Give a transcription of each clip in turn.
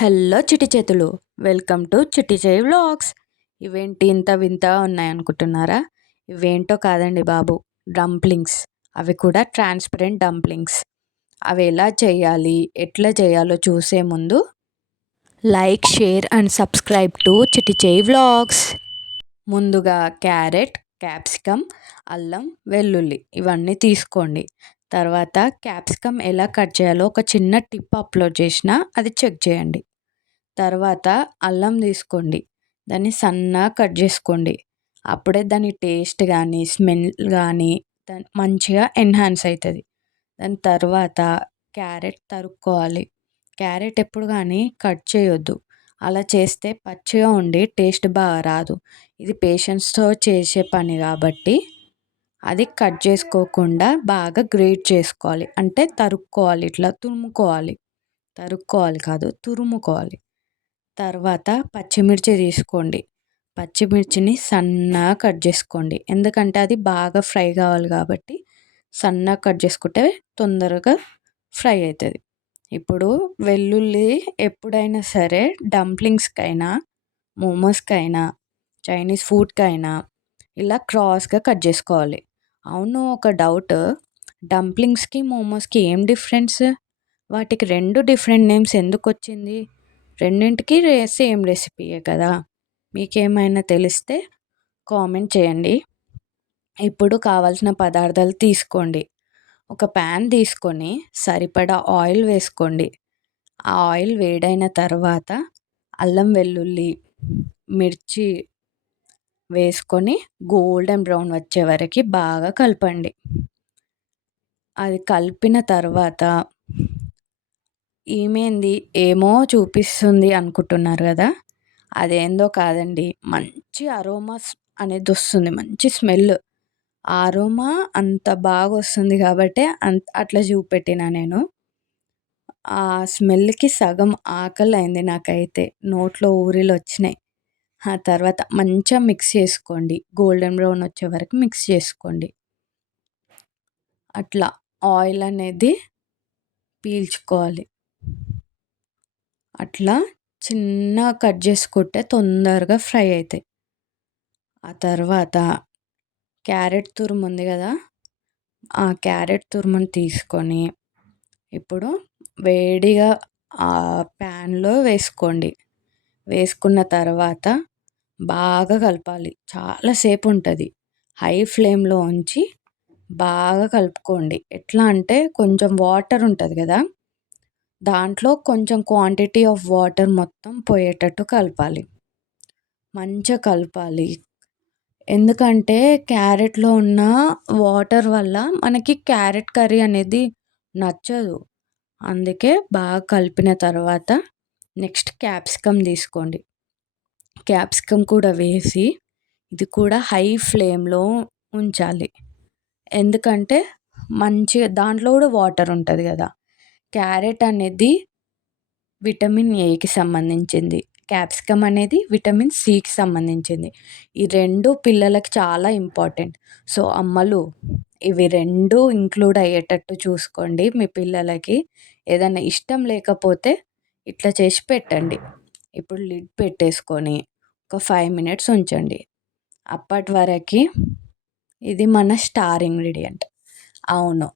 Hello Chitti చేతులు. Welcome to Chitti Cheyyi vlogs. ఇవేంటి ఇంత వింత ఉన్నాయనుకుంటున్నారా? ఇవేంటో కాదండి బాబు డంప్లింగ్స్. అవి కూడా ట్రాన్స్పరెంట్ డంప్లింగ్స్. అవి ఎలా చేయాలి ఎట్లా చేయాలో చూసే ముందు like share and subscribe to Chitti Cheyyi vlogs. ముందుగా క్యారెట్ క్యాప్సికమ్ అల్లం వెల్లుల్లి ఇవన్నీ తీసుకోండి. తర్వాత క్యాప్సికమ్ ఎలా కట్ చేయాలో ఒక చిన్న టిప్ అప్లోడ్ చేసిన అది చెక్ చేయండి. తర్వాత అల్లం తీసుకోండి. దాన్ని సన్నగా కట్ చేసుకోండి. అప్పుడే దాని టేస్ట్ కానీ స్మెల్ కానీ దాని మంచిగా ఎన్హాన్స్ అవుతుంది దాని తర్వాత క్యారెట్ తరుక్కోవాలి. క్యారెట్ ఎప్పుడు కానీ కట్ చేయొద్దు. అలా చేస్తే పచ్చిగా ఉండి టేస్ట్ బాగా రాదు. ఇది పేషెన్స్తో చేసే పని కాబట్టి అది కట్ చేసుకోకుండా బాగా గ్రేట్ చేసుకోవాలి. అంటే తరుక్కోవాలి ఇట్లా తురుముకోవాలి. తరుక్కోవాలి కాదు తురుముకోవాలి. తర్వాత పచ్చిమిర్చి తీసుకోండి. పచ్చిమిర్చిని సన్నగా కట్ చేసుకోండి. ఎందుకంటే అది బాగా ఫ్రై కావాలి కాబట్టి సన్నగా కట్ చేసుకుంటే తొందరగా ఫ్రై అవుతుంది. ఇప్పుడు వెల్లుల్లి ఎప్పుడైనా సరే డంప్లింగ్స్కైనా మోమోస్కైనా చైనీస్ ఫుడ్కైనా ఇలా క్రాస్గా కట్ చేసుకోవాలి. అవును ఒక డౌట్. డంప్లింగ్స్కి మోమోస్కి ఏం డిఫరెన్స్? వాటికి రెండు డిఫరెంట్ నేమ్స్ ఎందుకు వచ్చింది రెండింటికి సేమ్ రెసిపీయే కదా. మీకేమైనా తెలిస్తే కామెంట్ చేయండి. ఇప్పుడు కావాల్సిన పదార్థాలు తీసుకోండి. ఒక ప్యాన్ తీసుకొని సరిపడా ఆయిల్ వేసుకోండి. ఆ ఆయిల్ వేడైన తర్వాత అల్లం వెల్లుల్లి మిర్చి వేసుకొని గోల్డెన్ బ్రౌన్ వచ్చే వరకు బాగా కలపండి. అది కలిపిన తర్వాత ఈమెంది ఏమో చూపిస్తుంది అనుకుంటున్నారు కదా? అదేందో కాదండి. మంచి అరోమా అనేది వస్తుంది. మంచి స్మెల్. అరోమా అంత బాగా వస్తుంది కాబట్టి అంత అట్లా చూపెట్టిన నేను. ఆ స్మెల్కి సగం ఆకలి అయింది నాకైతే. నోట్లో ఊరిలు వచ్చినాయి. ఆ తర్వాత మంచిగా మిక్స్ చేసుకోండి. గోల్డెన్ బ్రౌన్ వచ్చే వరకు మిక్స్ చేసుకోండి. అట్లా ఆయిల్ అనేది పీల్చుకోవాలి. అట్లా చిన్నగా కట్ చేసుకుంటే తొందరగా ఫ్రై అవుతాయి ఆ తర్వాత క్యారెట్ తురుము ఉంది కదా ఆ క్యారెట్ తురుముని తీసుకొని ఇప్పుడు వేడిగా ఆ ప్యాన్లో వేసుకోండి. వేసుకున్న తర్వాత బాగా కలపాలి. చాలాసేపు ఉంటుంది. హై ఫ్లేమ్లో ఉంచి బాగా కలుపుకోండి. ఎట్లా అంటే కొంచెం వాటర్ ఉంటుంది కదా దాంట్లో కొంచెం క్వాంటిటీ ఆఫ్ వాటర్ మొత్తం పోయేటట్టు కలపాలి. మంచిగా కలపాలి. ఎందుకంటే క్యారెట్లో ఉన్న వాటర్ వల్ల మనకి క్యారెట్ కర్రీ అనేది నచ్చదు. అందుకే బాగా కలిపిన తర్వాత నెక్స్ట్ క్యాప్సికమ్ తీసుకోండి. క్యాప్సికమ్ కూడా వేసి ఇది కూడా హై ఫ్లేమ్లో ఉంచాలి. ఎందుకంటే మంచిగా దాంట్లో కూడా వాటర్ ఉంటుంది కదా. క్యారెట్ అనేది విటమిన్ ఏకి సంబంధించింది. క్యాప్సికమ్ అనేది విటమిన్ సికి సంబంధించింది. ఈ రెండు పిల్లలకి చాలా ఇంపార్టెంట్. సో అమ్మలు ఇవి రెండు ఇంక్లూడ్ అయ్యేటట్టు చూసుకోండి మీ పిల్లలకి. ఏదైనా ఇష్టం లేకపోతే ఇట్లా చేసి పెట్టండి. ఇప్పుడు లిడ్ పెట్టేసుకొని ఒక ఫైవ్ మినిట్స్ ఉంచండి. అప్పటి వరకు ఇది మన స్టార్ ఇంగ్రీడియంట్. అవును.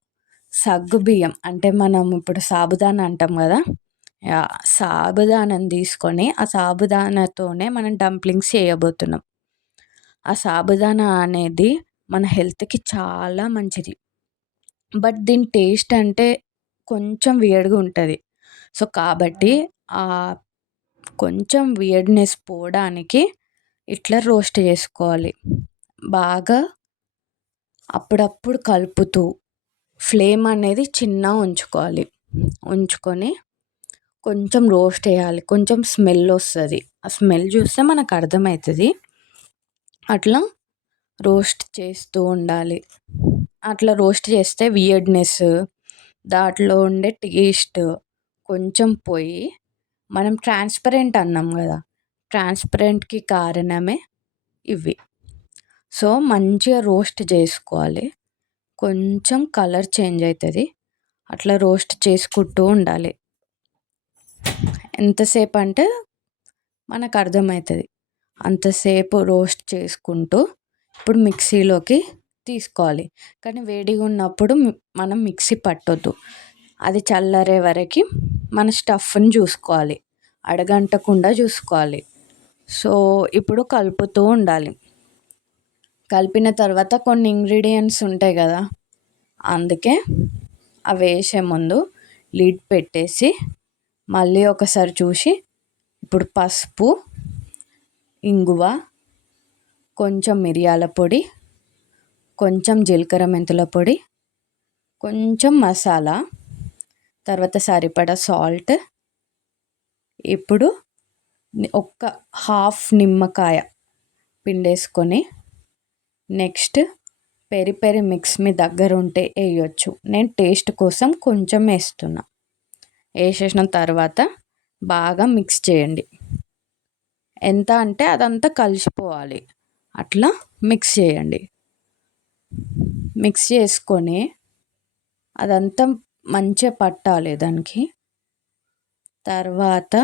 సగ్గుబియ్యం. అంటే మనం ఇప్పుడు సాబుదానా అంటాం కదా? సాబుదానాని తీసుకొని ఆ సాబుదానాతోనే మనం డంప్లింగ్స్ చేయబోతున్నాం. ఆ సాబుదానా అనేది మన హెల్త్కి చాలా మంచిది. బట్ దీని టేస్ట్ అంటే కొంచెం వియర్డ్గా ఉంటుంది. సో కాబట్టి ఆ కొంచెం వియర్డ్నెస్ పోవడానికి ఇట్లా రోస్ట్ చేసుకోవాలి. బాగా అప్పుడప్పుడు కలుపుతూ ఫ్లేమ్ అనేది చిన్నగా ఉంచుకోవాలి. ఉంచుకొని కొంచెం రోస్ట్ చేయాలి. కొంచెం స్మెల్ వస్తుంది. ఆ స్మెల్ చూస్తే మనకు అర్థమవుతుంది. అట్లా రోస్ట్ చేస్తూ ఉండాలి. అట్లా రోస్ట్ చేస్తే వియర్డ్నెస్ దాంట్లో ఉండే టేస్ట్ కొంచెం పోయి మనం ట్రాన్స్పరెంట్ అన్నాం కదా. ట్రాన్స్పరెంట్కి కారణమే ఇవి. సో మంచిగా రోస్ట్ చేసుకోవాలి. కొంచెం కలర్ చేంజ్ అవుతుంది అట్లా రోస్ట్ చేసుకుంటూ ఉండాలి. ఎంతసేపు అంటే మనకు అర్థమవుతుంది అంతసేపు రోస్ట్ చేసుకుంటూ ఇప్పుడు మిక్సీలోకి తీసుకోవాలి. కానీ వేడిగా ఉన్నప్పుడు మనం మిక్సీ పట్టొద్దు. అది చల్లరే వరకు మన స్టఫ్ని చూసుకోవాలి. అడగంటకుండా చూసుకోవాలి. సో ఇప్పుడు కలుపుతూ ఉండాలి. కలిపిన తర్వాత కొన్ని ఇంగ్రీడియంట్స్ ఉంటాయి కదా అందుకే అవి వేసే ముందు లిడ్ పెట్టేసి మళ్ళీ ఒకసారి చూసి ఇప్పుడు పసుపు ఇంగువ కొంచెం మిరియాల పొడి కొంచెం జీలకర్ర మెంతుల పొడి కొంచెం మసాలా తర్వాత సరిపడా సాల్ట్ ఇప్పుడు ఒక్క హాఫ్ నిమ్మకాయ పిండేసుకొని నెక్స్ట్ పెరి పెరి మిక్స్ మీ దగ్గర ఉంటే వేయొచ్చు. నేను టేస్ట్ కోసం కొంచెం వేస్తున్నా. వేసేసిన తర్వాత బాగా మిక్స్ చేయండి. ఎంత అంటే అదంతా కలిసిపోవాలి. అట్లా మిక్స్ చేయండి. మిక్స్ చేసుకొని అదంతా మంచిగా పట్టాలి దానికి. తర్వాత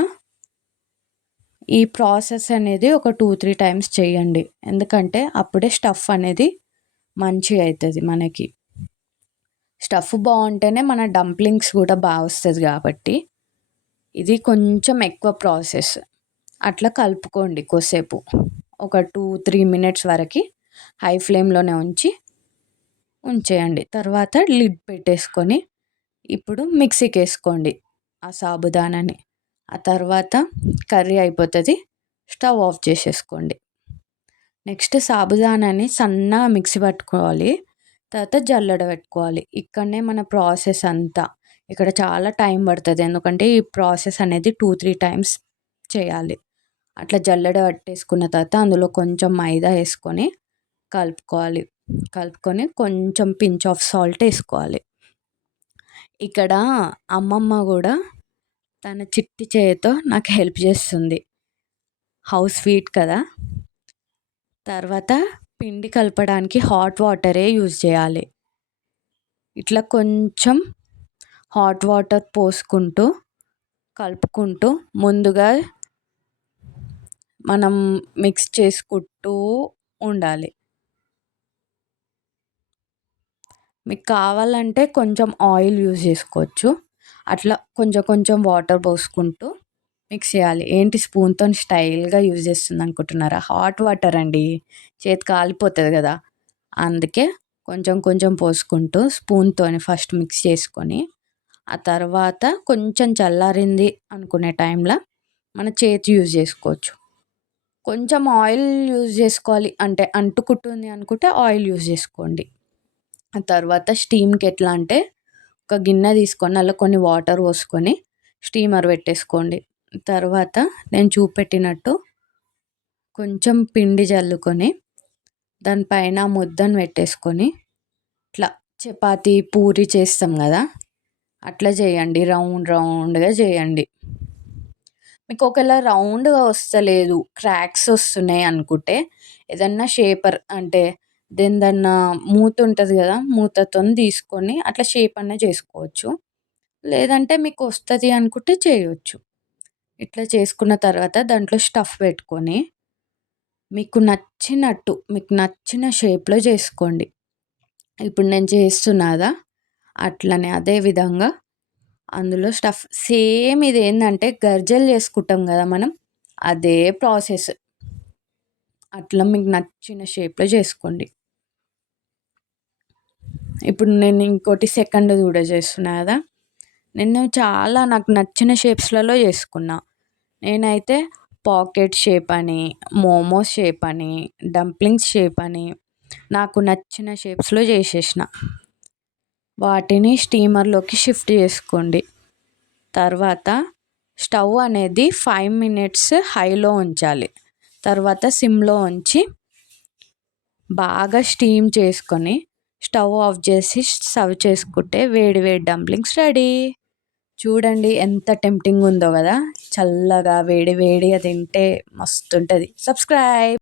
ఈ ప్రాసెస్ అనేది ఒక టూ త్రీ టైమ్స్ చేయండి. ఎందుకంటే అప్పుడే స్టఫ్ అనేది మంచిగా అవుతుంది మనకి. స్టఫ్ బాగుంటేనే మన డంప్లింగ్స్ కూడా బాగా వస్తుంది కాబట్టి. ఇది కొంచెం ఎక్కువ ప్రాసెస్. అట్లా కలుపుకోండి కొద్దిసేపు. ఒక టూ త్రీ మినిట్స్ వరకు హై ఫ్లేమ్లోనే ఉంచి ఉంచేయండి. తర్వాత లిడ్ పెట్టేసుకొని ఇప్పుడు మిక్సీకి వేసుకోండి ఆ సాబుదానని. ఆ తర్వాత కర్రీ అయిపోతుంది. స్టవ్ ఆఫ్ చేసేసుకోండి. నెక్స్ట్ సాబుదానాని సన్నగా మిక్సీ పట్టుకోవాలి. తర్వాత జల్లెడ పెట్టుకోవాలి. ఇక్కడనే మన ప్రాసెస్ అంతా. ఇక్కడ చాలా టైం పడుతుంది. ఎందుకంటే ఈ ప్రాసెస్ అనేది టూ త్రీ టైమ్స్ చేయాలి. అట్లా జల్లెడ పట్టేసుకున్న తర్వాత అందులో కొంచెం మైదా వేసుకొని కలుపుకోవాలి. కలుపుకొని కొంచెం పించ్ ఆఫ్ సాల్ట్ వేసుకోవాలి. ఇక్కడ అమ్మమ్మ కూడా తన చిట్టి చేయితో నాకు హెల్ప్ చేస్తుంది. హౌస్ స్వీట్ కదా? తర్వాత పిండి కలపడానికి హాట్ వాటరే యూజ్ చేయాలి. ఇట్లా కొంచెం హాట్ వాటర్ పోసుకుంటూ కలుపుకుంటూ ముందుగా మనం మిక్స్ చేసుకుంటూ ఉండాలి. మీకు కావాలంటే కొంచెం ఆయిల్ యూజ్ చేసుకోవచ్చు. అట్లా కొంచెం కొంచెం వాటర్ పోసుకుంటూ మిక్స్ చేయాలి. ఏంటి స్పూన్తో స్టైల్గా యూజ్ చేస్తుంది అనుకుంటున్నారా? హాట్ వాటర్ అండి. చేతి కాలిపోతుంది కదా. అందుకే కొంచెం కొంచెం పోసుకుంటూ స్పూన్తో ఫస్ట్ మిక్స్ చేసుకొని ఆ తర్వాత కొంచెం చల్లారింది అనుకునే టైంలో మన చేతి యూజ్ చేసుకోవచ్చు. కొంచెం ఆయిల్ యూజ్ చేసుకోవాలి అంటే అంటుకుంటుంది అనుకుంటే ఆయిల్ యూజ్ చేసుకోండి. ఆ తర్వాత స్టీమ్కి ఎట్లా అంటే ఒక గిన్నె తీసుకొని అలా కొన్ని వాటర్ పోసుకొని స్టీమర్ పెట్టేసుకోండి. తర్వాత నేను చూపెట్టినట్టు కొంచెం పిండి చల్లుకొని దానిపైన ముద్దను పెట్టేసుకొని ఇట్లా చపాతి పూరి చేస్తాం కదా అట్లా చేయండి. రౌండ్ రౌండ్గా చేయండి. మీకు ఒకవేళ రౌండ్గా వస్తలేదు క్రాక్స్ వస్తున్నాయి అనుకుంటే ఏదన్నా షేపర్ అంటే దేనిదన్నా మూత ఉంటుంది కదా మూతతో తీసుకొని అట్లా షేప్ అన్న చేసుకోవచ్చు. లేదంటే మీకు వస్తుంది అనుకుంటే చేయొచ్చు. ఇట్లా చేసుకున్న తర్వాత దాంట్లో స్టఫ్ పెట్టుకొని మీకు నచ్చినట్టు మీకు నచ్చిన షేప్లో చేసుకోండి. ఇప్పుడు నేను చేస్తున్నదా అట్లనే అదే విధంగా అందులో స్టఫ్ సేమ్ ఇది ఏంటంటే గర్జలు చేసుకుంటాం కదా మనం అదే ప్రాసెస్ అట్లా మీకు నచ్చిన షేప్లో చేసుకోండి. ఇప్పుడు నేను ఇంకోటి సెకండ్ కూడా చేస్తున్నా కదా. నేను చాలా నాకు నచ్చిన షేప్స్లలో చేసుకున్నా. నేనైతే పాకెట్ షేప్ అని మోమోస్ షేప్ అని డంప్లింగ్స్ షేప్ అని నాకు నచ్చిన షేప్స్లో చేసేసిన. వాటిని స్టీమర్లోకి షిఫ్ట్ చేసుకోండి. తర్వాత స్టవ్ అనేది ఫైవ్ మినిట్స్ హైలో ఉంచాలి. తర్వాత సిమ్లో ఉంచి బాగా స్టీమ్ చేసుకొని స్టవ్ ఆఫ్ చేసి సర్వ్ చేసుకుంటే వేడి వేడి డంప్లింగ్స్ రెడీ. చూడండి ఎంత టెంప్టింగ్ ఉందో కదా చల్లగా వేడి వేడిగా తింటే మస్తు ఉంటుంది. సబ్స్క్రైబ్.